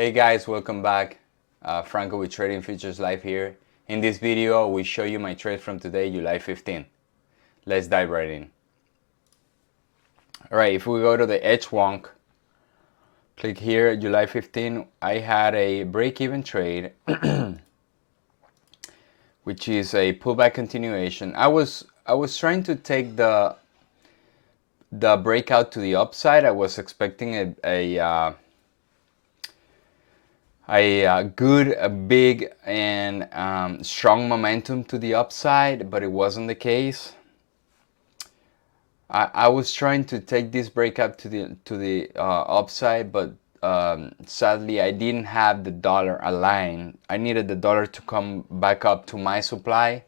Hey guys, welcome back. Franco with Trading Futures Live here. In this video, we show you my trade from today, July 15. Let's dive right in. Alright, if we go to the H1, click here, July 15, I had a break-even trade, which is a pullback continuation. I was trying to take the breakout to the upside. I was expecting a good, big, and strong momentum to the upside, but it wasn't the case. I was trying to take this breakout to the upside, but sadly I didn't have the dollar aligned. I needed the dollar to come back up to my supply,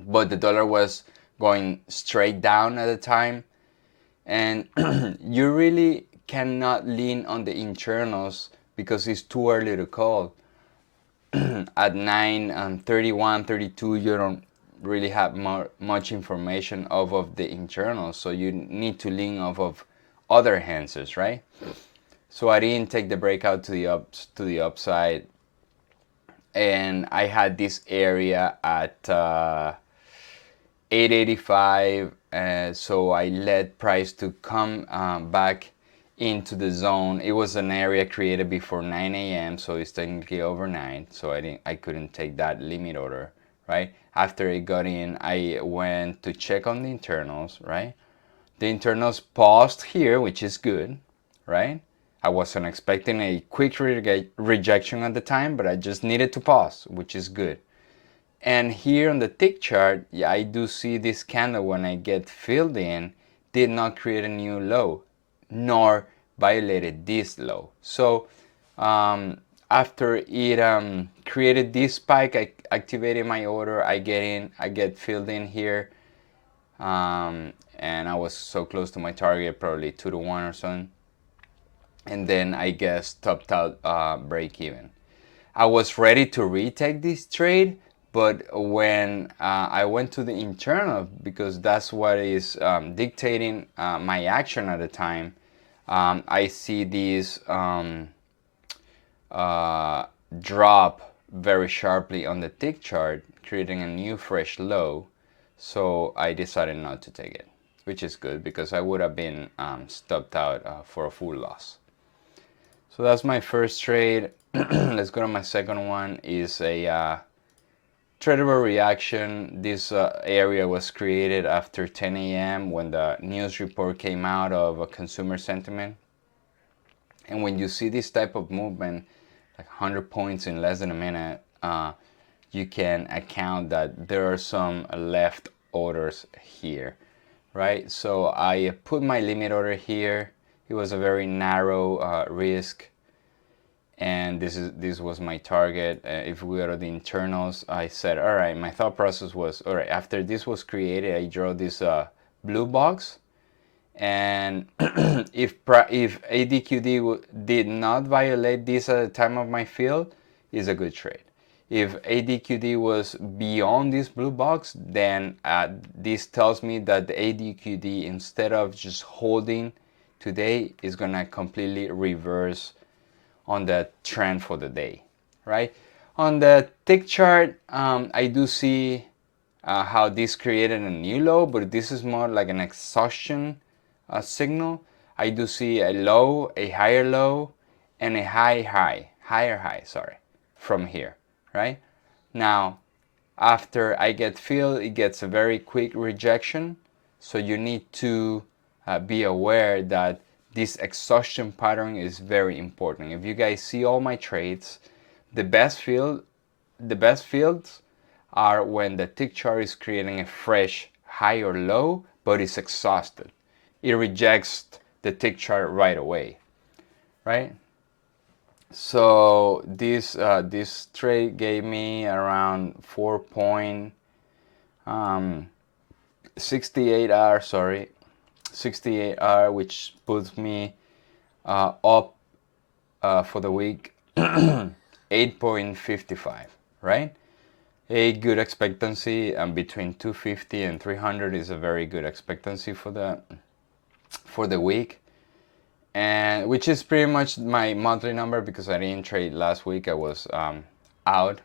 but the dollar was going straight down at the time, and you really cannot lean on the internals because it's too early to call. At 9:31, 32, you don't really have much information off of the internals, so you need to lean off of other hands, right? So I didn't take the breakout to the upside, and I had this area at 885, so I let price to come back into the zone. It was an area created before 9 a.m. so it's technically overnight, so I couldn't take that limit order, right? After it got in, I went to check on the internals, right? The internals paused here, which is good, right? I wasn't expecting a quick rejection at the time, but I just needed to pause, which is good. And here on the tick chart, yeah, I do see this candle when I get filled in did not create a new low, nor violated this low. So after it created this spike, I activated my order. I get in, I get filled in here, and I was so close to my target, probably 2-to-1 or something. And then I guess topped out break even. I was ready to retake this trade, but when I went to the internal, because that's what is dictating my action at the time, I see this drop very sharply on the tick chart, creating a new fresh low. So I decided not to take it, which is good because I would have been stopped out for a full loss. So that's my first trade. Let's go to my second one. Is a tradable reaction. This area was created after 10 a.m. when the news report came out of a consumer sentiment. And when you see this type of movement, like 100 points in less than a minute, you can account that there are some left orders here, right? So I put my limit order here. It was a very narrow risk, and this was my target. If we go to the internals, I said, all right, my thought process was, all right, after this was created, I draw this blue box, and if ADQD did not violate this at the time of my fill, is a good trade. If ADQD was beyond this blue box, then this tells me that the ADQD, instead of just holding today, is gonna completely reverse on the trend for the day, right? On the tick chart, I do see how this created a new low, but this is more like an exhaustion signal. I do see a low, a higher low, and a higher high, sorry, from here, right? Now, after I get filled, it gets a very quick rejection. So you need to be aware that this exhaustion pattern is very important. If you guys see all my trades, the best fields are when the tick chart is creating a fresh high or low, but it's exhausted. It rejects the tick chart right away, right? So this trade gave me around 4.68 hours, sorry, 68 hour, which puts me up for the week 8.55, right? A good expectancy, and between 250 and 300 is a very good expectancy for the week. and which is pretty much my monthly number because I didn't trade last week. I was out.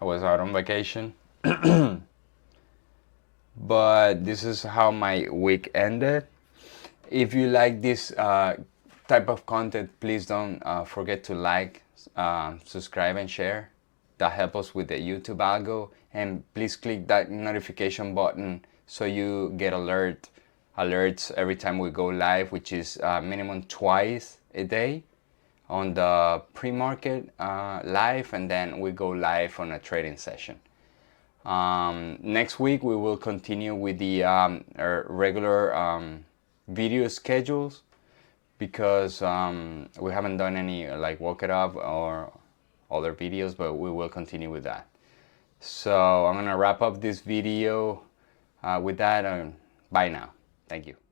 I was out on vacation. But this is how my week ended. If you like this type of content, please don't forget to like, subscribe, and share. That helps us with the YouTube algo. And please click that notification button so you get alerts every time we go live, which is minimum twice a day on the pre-market live, and then we go live on a trading session. Next week we will continue with the our regular video schedules because we haven't done any like walk it up or other videos, but we will continue with that. So I'm gonna wrap up this video with that. Bye now. Thank you.